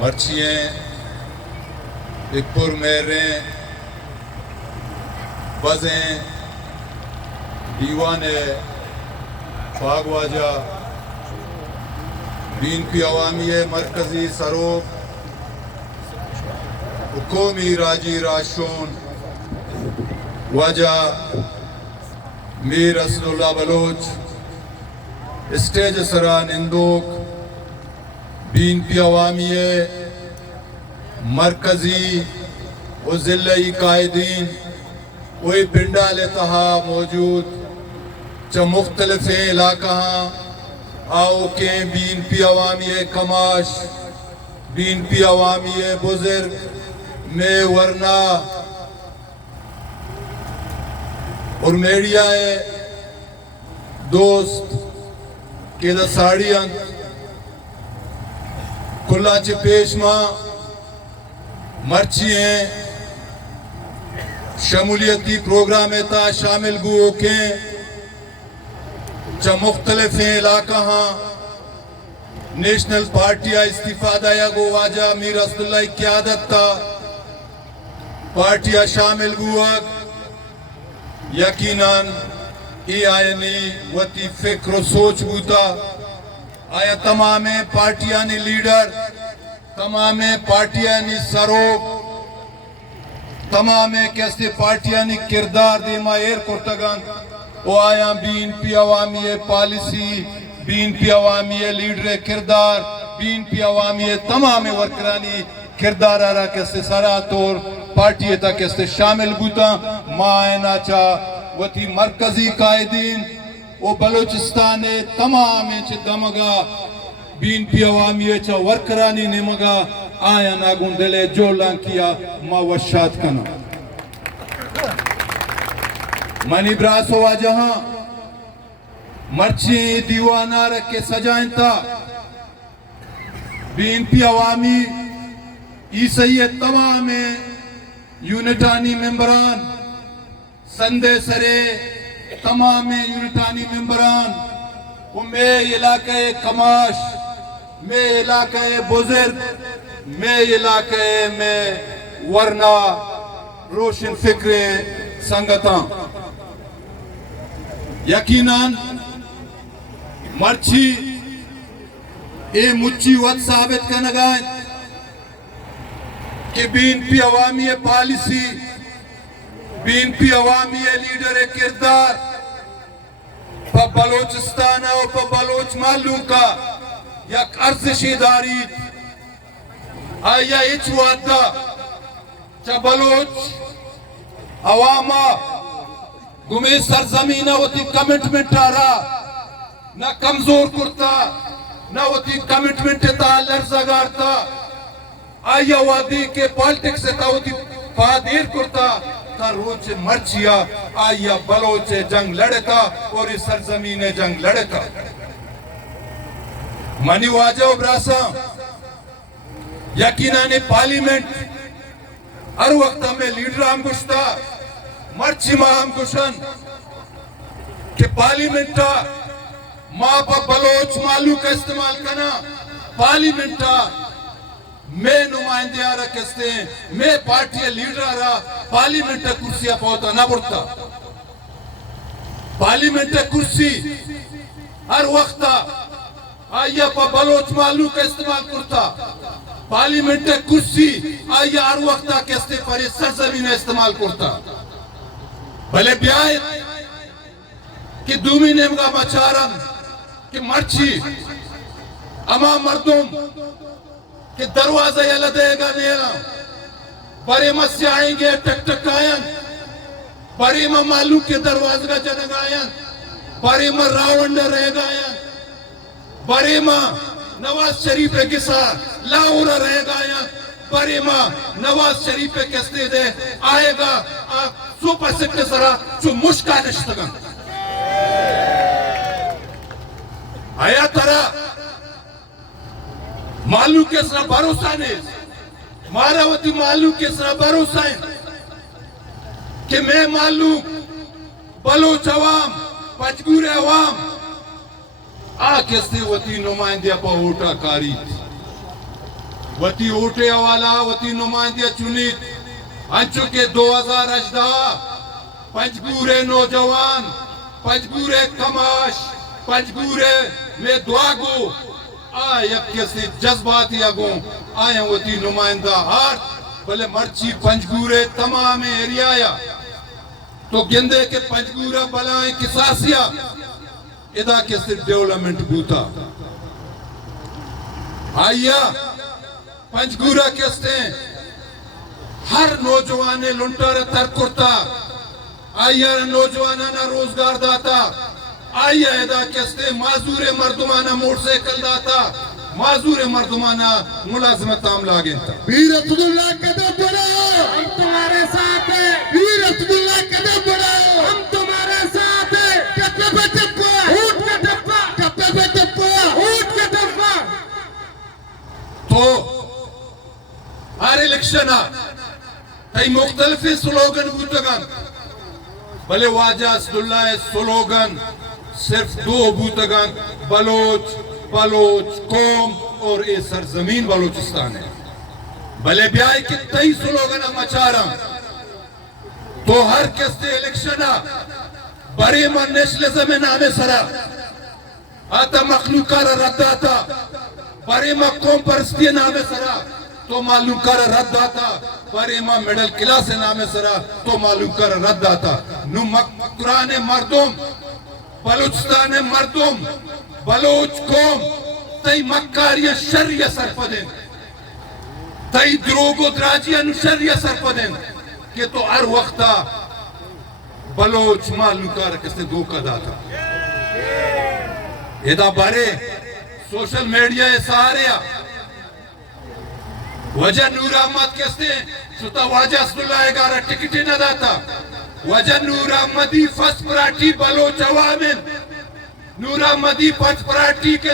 مرچییں ایک پر میریں بزیں دیوان پاک واجہ بین پی عوامی مرکزی سروپ حکومی راجی راشون واجہ میر اسد اللہ بلوچ اسٹیج سران اندوک بین پی عوامی مرکزی و ضلعی قائدین وہی پنڈا لیتہا موجود چا مختلف علاقہ آؤ کے بین پی عوامی کماش بین پی عوامی بزرگ میں ورنہ اور میڈیا دوست کے دا ساڑیاں کھلا چے پیش ماں مرچی ہیں شمولیتی پروگرام تا شامل گو کے چا مختلف علاقہ نیشنل پارٹی استفادہ یا گو واجہ میر اسد اللہ قیادت تا پارٹی شامل گو یقیناً ای آئینی وطی فکر و سوچ بوتا آیا تمام پارٹیانی لیڈر تمام پارٹیانی سروپ تمام کیسے پارٹیانی کردار دیما ایر کرتگان وہ آیا بین پی عوامی پالیسی بین پی عوامی لیڈر کردار بین پی عوامی تمام ورکرانی کردار آرہا کیسے سارا طور پارٹی تا کیسے شامل بوتا مائنہ چا وطی مرکزی قائدین وہ بلوچستان تمام چھ دمگا بین پی عوامی چا ورکرانی نمگا آیا ناگون دلے جو لان کیا ما وشاد کنا منی براس ہوا جہاں مرچی دیوانہ رکھ کے سجائیں تا بین پی عوامی عیسیہ تمام یونٹانی ممبران سندے سرے تمام یونٹانی ممبران وہ میں علاقہ کماش میں علاقہ بزرگ میں علاقہ میں ورنہ روشن فکر سنگتاں یقیناً مرچی اے مچی وقت ثابت کا نگائیں کہ بین پی عوامی پالیسی بین پی عوامی لیڈر کردار پا بلوچستان و پا بلوچ معلوم کا یک ارزشی داری آیا ایچ وعدہ چا بلوچ عواما گمیں سرزمینہ ہوتی کمٹمنٹ آرہا نہ کمزور کرتا نہ ہوتی کمٹمنٹ تا لرزگارتا آیا وعدی کے پالٹکس تا ہوتی فادیر کرتا تا روچ مرچیا آیا بلوچ جنگ لڑتا اور اس سرزمین جنگ لڑتا منی واجہ و براسا یقیناً پارلیمنٹ ہر وقت ہمیں لیڈر ہم گشتا مرچی ماں ہم گشن کہ پارلیمنٹا ماں پا بلوچ مالو کا استعمال کرنا پارلیمنٹا میں نمائندے آ رہا کستے ہیں میں پارٹی لیڈر آ رہا پارلیمنٹ کرسیاں پاوتا نہ بڑھتا پارلیمنٹ کرسی ہر وقت آیا پا بلوچ مالو کا استعمال کرتا پارلیمنٹ کرسی آیا ہر وقت کستے پر سرزمین استعمال کرتا بھلے بیائے کہ دومی نمگا مچارن کہ مرچی اما مردم کہ دروازہ یہ لدے گا نیرا بڑے مسیح آئیں گے ٹک ٹک آئین بڑے ماں معلوم کے دروازہ کا جنگ آئین بڑے ماں راونڈ رہ گا آئین بڑے ماں نواز شریف کے ساتھ لاہورہ رہ گا آئین بڑے ماں نواز شریف کے کستے دے آئے گا سوپر سکتے سرا چو مشکا نشتگا آیا ترہ معلوم کس را بھروسہ نہیں مارا ہوتی معلوم کس را بھروسہ ہے کہ میں معلوم بلوچ عوام پچگور عوام کس نے ہوتی نمائندیا پا ووٹا کاری تھی وتی اوٹے والا وتی نمائندہ چنید انچو کے 2018 پنجگورے نوجوان پنجگورے کماش پنجگورے میں دعا گو آیا کسی جذباتی اگوں آیا وتی نمائندہ ہاتھ بلے مرچی پنجگورے تمام ایریایا تو گندے کے پنجگورہ بلائیں کساسیا ادا کسی ڈیولمنٹ بوتا آیا پنجگورہ کستے ہر نوجوانے لنٹر تر کرتا آیا نوجوانانا روزگار داتا آیا ادا کستے معذور مردمانہ موٹر سائیکل داتا معذور مردمانہ ملازمت عام لاگیں تھا ویر اسداللہ قدم بڑھاؤ ہم تمہارے ساتھ ہیں ویر اسداللہ قدم بڑھاؤ ہم تمہارے ساتھ ہیں کپے پہ ٹپا اونٹ کا ٹپا کپے پہ ٹپا اونٹ کا ٹپا تو ہر الیکشن کئی مختلف سلوگن بوتگان بلے واجہ اسداللہ سلوگن صرف 2 بوتگان بلوچ قوم اور اے سرزمین بلوچستان ہے بلے بیائی کی 23 سلوگن مچارا تو ہر کستے الیکشنہ بری من نیشنلزم نامے سرا آتا مخلوقہ رد آتا بری من قوم پرستی نامے سرا تو معلوم کر رد آتا بری من میڈل کلاس نامے سرا تو معلوم کر رد آتا نو مکران مردم بلوچستان مردم بلوچ قوم تئی مکاری شریع سرپدیں تئی دروگ و دراجی شریع سرپدیں کہ تو ہر وقتا بلوچ معلوم کر کسے دھوکہ داتا ادا بارے سوشل میڈیا سارے وجہ نور احمد کستے ستا واجہ اسداللہ اگارہ ٹکٹی نہ داتا وجہ نور احمدی فس پراٹی بلوچ عوامن نور احمدی پنچ پراٹی کے